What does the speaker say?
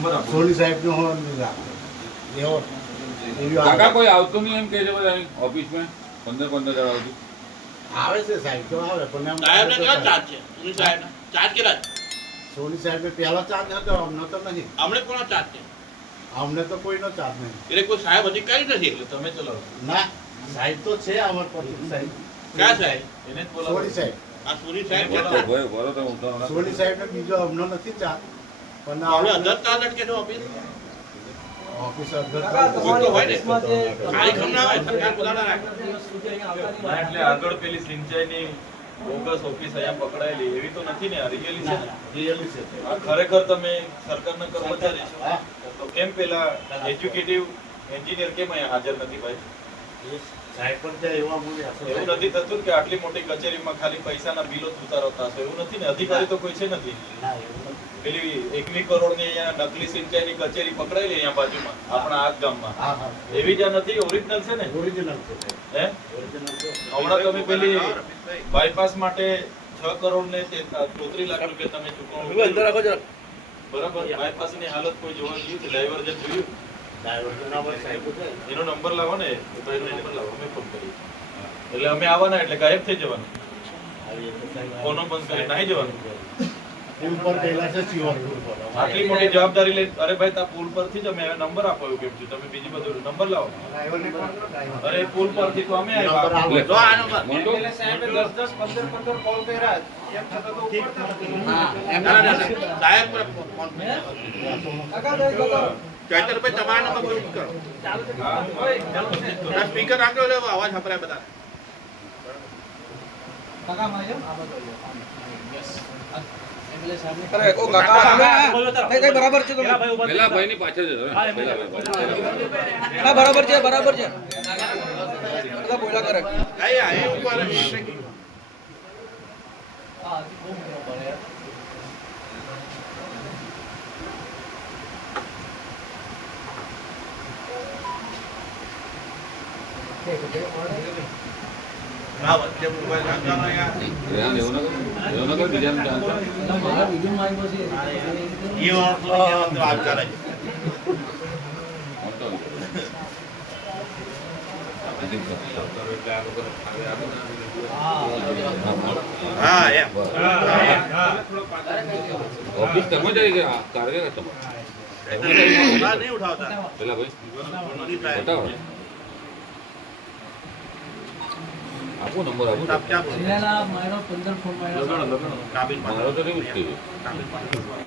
Number આપો. સોની સાહેબનો રાખતો એવો કાકા કોઈ આવતું નહીં એમ કે છે બધા ઓફિસમાં? પંદર પંદર જણા આવતું. આવે છે સાહેબ તો આવે પણ એમ સાહેબને કેટલા ચાર્જ છે? સુનિલ સાહેબને? ચાર્જ કેટલા છે? સોની સાહેબે પહેલો ચાર્જ હતો અમને તો નહીં અમને કોનો ચાર્જ છે? અમને તો કોઈનો ચાર્જ નહીં એટલે કોઈ સાહેબ હજી કઈ નથી? એટલે તમે ચલાવો. ના સાહેબ તો છે અમર પટેલ સાહેબ. ક્યાં સાહેબ? એને બોલાવો સોની સાહેબ આ સુનિલ સાહેબ. સોની સાહેબને બીજો અમનો નથી ચાર્જ આપણે ઓફિસ ઓફિસ અધર હોય ને કાર્યક્રમ ના હોય સરકાર પોતાના રાખે. ના, એટલે આગળ પેલી સિંચાઈની બોગસ ઓફિસ અહીંયા પકડાયેલી એવી તો નથી ને આ રિયલી છે રિયલી છે. ખરેખર તમે સરકારના કર્મચારી છો. તો કેમ પેલા એજ્યુકેટિવ એન્જિનિયર કેમ અહીંયા હાજર નથી ભાઈ? એવા એવું નથી થતું કે આટલી મોટી કચેરીમાં ખાલી પૈસાના બિલો જ ઉતારતા હશો. એવું નથી ને? અધિકારી તો કોઈ છે નથી. ના એવું નથી. પેલી એકવી કરોડની અહીંયા નકલી સિંચાઈની કચેરી પકડાયેલી અહીંયા બાજુમાં આપણા આ ગામમાં. હા હા. એવી જ્યાં નથી ઓરિજિનલ છે ને? ઓરિજિનલ છે. સાહેબ. હે? ઓરિજિનલ છે. હમણાં તમે પેલી બાયપાસ માટે છ કરોડ ને ચોત્રીસ લાખ રૂપિયા તમે ચૂકવો બરાબર? બાયપાસની હાલત કોઈ જોવા ગયું ડાયવર્જન જોયું એનો નંબર લાવો ને તો એનો નંબર લાવો અમે ફોન કરીએ એટલે અમે આવવાના એટલે ગાયબ થઈ જવાનું ફોનો બંધ કરી નાઈ જવાનું પુલ પર છે સિયોર પુલ પર આટલી મોટી જવાબદારી લઈ અરે ભાઈ તા પુલ પરથી જ અમે નંબર આપો એવું કેમ છે તમે બીજી બધું નંબર લાવો. અરે પુલ પરથી તો અમે આવ્યા જો આ નંબર મોન્ટો? ના ના ના સાહેબ ચૈતરભાઈ તમારા નંબર પર કરો સ્પીકર રાખજો એટલે અવાજ સંભળાય બધા બરાબર છે બરાબર. છે બરાબર છે. બધા બોલા કરે. ઉપર ના વચ્ચે મોબાઈલ રાખવાનો યાર રેહાન એવું ના કરો. એવું ના કરો, બીજાને ચાન્સ આપો. એ વાળો તો વાત ચાલે છે મોન્ટો. હજી તો આવતા એટલે આ લોકો આવે, આવે ને. હા એમ ઓફિસ તમે જઈ ગયા કાર્ય તમારે? પેલા ભાઈ બતાવો આપો નંબર આપો ચાપ. પંદર ફોન મારો તો નહીં કાબિલ